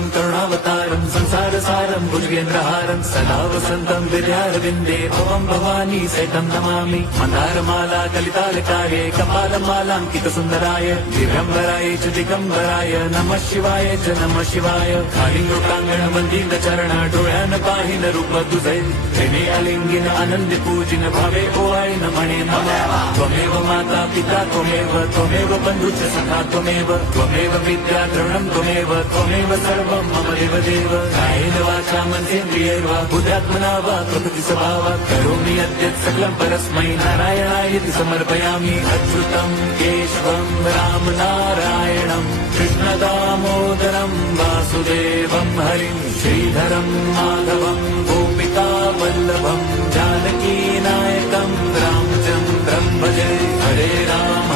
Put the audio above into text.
राम करुणावतारं संसारसारं भुजगेन्द्रहारं सदा वसन्तं विद्यारविन्दे भवं भवानी सहितं नमामि। मन्दारमाला कलितालकाये कपालमालाङ्कितसुन्दराय दिगम्बराय च दिगम्बराय नमः शिवाय च नमः शिवाय। कालिङ्गोटाङ्गण वन्दीन चरण डोळ्यान पाहिन रूप तुझे प्रेमे अलिंगिन आनंद पूजिन भावे ओवाळी नमणे नमः। त्वमेव माता पिता त्वमेव बन्धुश्च सखा त्वमेव विद्या द्रवणं त्वमेव सर्वं मम देव कायेन वाचा मनसेन्द्रियैर्वा बुद्ध्यात्मना वा प्रकृति स्वभावात् करोमि यद्यत् सकलं परस्मै नारायणायति समर्पयामि। अच्युतं केशवं राम नारायणं कृष्णदामोदरं वासुदेवं हरिं श्रीधरं माधवं गोपिका वल्लभं जानकी नायकं रामचन्द्रं भजे। हरे राम